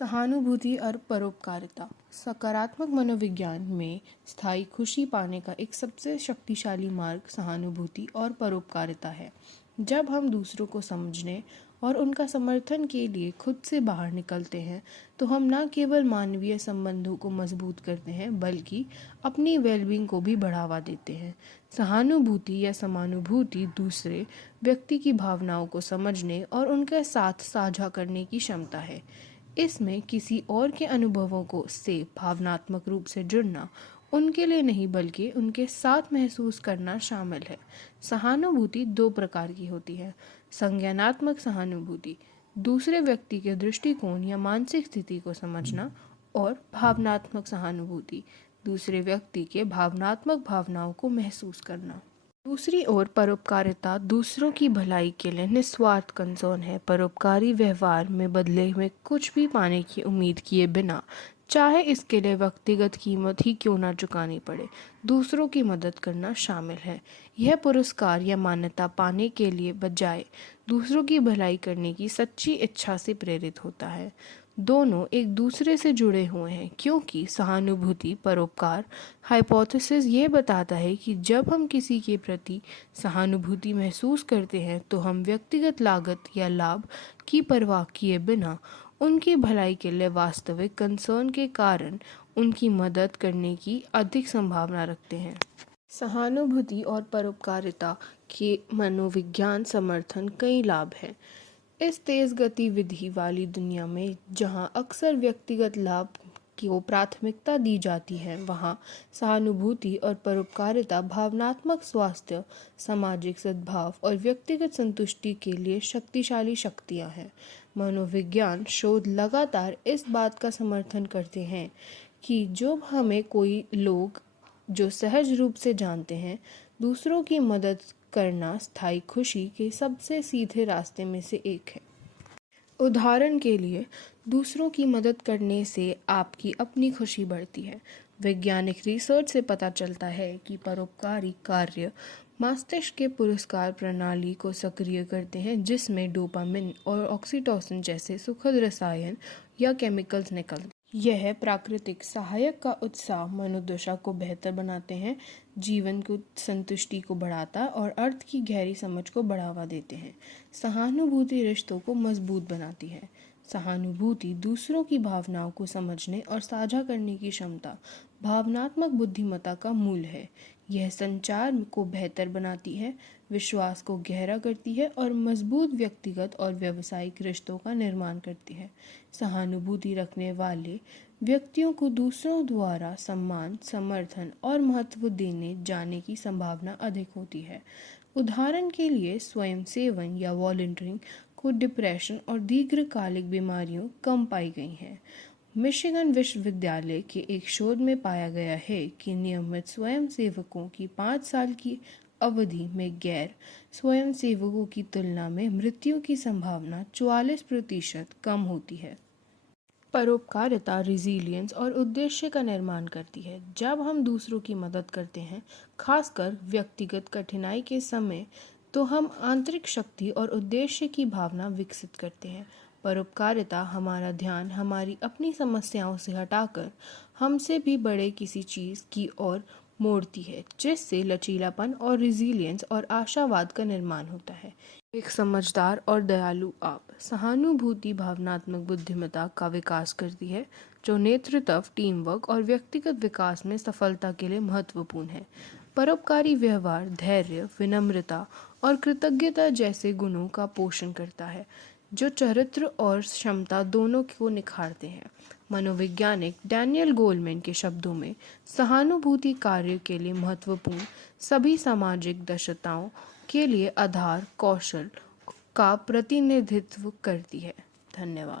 सहानुभूति और परोपकारिता। सकारात्मक मनोविज्ञान में स्थायी खुशी पाने का एक सबसे शक्तिशाली मार्ग सहानुभूति और परोपकारिता है। जब हम दूसरों को समझने और उनका समर्थन के लिए खुद से बाहर निकलते हैं तो हम न केवल मानवीय संबंधों को मजबूत करते हैं बल्कि अपनी वेलबींग को भी बढ़ावा देते हैं। सहानुभूति या समानुभूति दूसरे व्यक्ति की भावनाओं को समझने और उनके साथ साझा करने की क्षमता है। इसमें किसी और के अनुभवों को से भावनात्मक रूप से जुड़ना, उनके लिए नहीं बल्कि उनके साथ महसूस करना शामिल है। सहानुभूति दो प्रकार की होती है। संज्ञानात्मक सहानुभूति, दूसरे व्यक्ति के दृष्टिकोण या मानसिक स्थिति को समझना, और भावनात्मक सहानुभूति, दूसरे व्यक्ति के भावनात्मक भावनाओं को महसूस करना। दूसरी ओर परोपकारिता दूसरों की भलाई के लिए निस्वार्थ कंसर्न है। परोपकारी व्यवहार में बदले में कुछ भी पाने की उम्मीद किए बिना, चाहे इसके लिए व्यक्तिगत कीमत ही क्यों ना चुकानी पड़े, दूसरों की मदद करना शामिल है। यह पुरस्कार या मान्यता पाने के लिए बजाय दूसरों की भलाई करने की सच्ची इच्छा से प्रेरित होता है। दोनों एक दूसरे से जुड़े हुए हैं क्योंकि सहानुभूति परोपकार हाइपोथेसिस ये बताता है कि जब हम किसी के प्रति सहानुभूति महसूस करते हैं तो हम व्यक्तिगत लागत या लाभ की परवाह किए बिना उनकी भलाई के लिए वास्तविक कंसर्न के कारण उनकी मदद करने की अधिक संभावना रखते हैं। सहानुभूति और परोपकारिता के मनोविज्ञान समर्थन कई लाभ हैं। इस तेज गतिविधि वाली दुनिया में जहां अक्सर व्यक्तिगत लाभ को प्राथमिकता दी जाती है, वहां सहानुभूति और परोपकारिता भावनात्मक स्वास्थ्य, सामाजिक सद्भाव और व्यक्तिगत संतुष्टि के लिए शक्तिशाली शक्तियां हैं। मनोविज्ञान शोध लगातार इस बात का समर्थन करते हैं कि जो हमें कोई लोग जो सहज रूप से जानते हैं, दूसरों की मदद करना स्थायी खुशी के सबसे सीधे रास्ते में से एक है। उदाहरण के लिए, दूसरों की मदद करने से आपकी अपनी खुशी बढ़ती है। वैज्ञानिक रिसर्च से पता चलता है कि परोपकारी कार्य मस्तिष्क के पुरस्कार प्रणाली को सक्रिय करते हैं, जिसमें डोपामिन और ऑक्सीटोसिन जैसे सुखद रसायन या केमिकल्स निकलते हैं। यह प्राकृतिक सहायक का उत्साह मनोदशा को बेहतर बनाते हैं, जीवन को संतुष्टि को बढ़ाता और अर्थ की गहरी समझ को बढ़ावा देते हैं। सहानुभूति रिश्तों को मजबूत बनाती है। सहानुभूति दूसरों की भावनाओं को समझने और साझा करने की क्षमता भावनात्मक बुद्धिमत्ता का मूल है। यह संचार को बेहतर बनाती है, विश्वास को गहरा करती है और मजबूत व्यक्तिगत और व्यावसायिक रिश्तों का निर्माण करती है। सहानुभूति रखने वाले व्यक्तियों को दूसरों द्वारा सम्मान, समर्थन और महत्व देने जाने की संभावना अधिक होती है। उदाहरण के लिए, स्वयं सेवन या वॉलंटियरिंग को डिप्रेशन और दीर्घकालिक बीमारियों कम पाई गई हैं। मिशिगन विश्वविद्यालय के एक शोध में पाया गया है कि नियमित स्वयंसेवकों की 5 साल की अवधि में गैर स्वयंसेवकों की तुलना में मृत्यु की संभावना 44% कम होती है। परोपकारिता रिजिलियंस और उद्देश्य का निर्माण करती है। जब हम दूसरों की मदद करते हैं, खासकर व्यक्तिगत कठिनाई के समय, तो हम आंतरिक शक्ति और उद्देश्य की भावना विकसित करते हैं। परोपकारिता हमारा ध्यान हमारी अपनी समस्याओं से हटाकर हमसे भी बड़े किसी चीज़ की ओर मोड़ती है, जिससे लचीलापन और रिजिलियंस और आशावाद का निर्माण होता है। एक समझदार और दयालु आप। सहानुभूति भावनात्मक बुद्धिमत्ता का विकास करती है, जो नेतृत्व, टीम वर्क और व्यक्तिगत विकास में सफलता के लिए महत्वपूर्ण है। परोपकारी व्यवहार धैर्य, विनम्रता और कृतज्ञता जैसे गुणों का पोषण करता है, जो चरित्र और क्षमता दोनों को निखारते हैं। मनोवैज्ञानिक डैनियल गोलमैन के शब्दों में, सहानुभूति कार्य के लिए महत्वपूर्ण सभी सामाजिक दक्षताओं के लिए आधार कौशल का प्रतिनिधित्व करती है। धन्यवाद।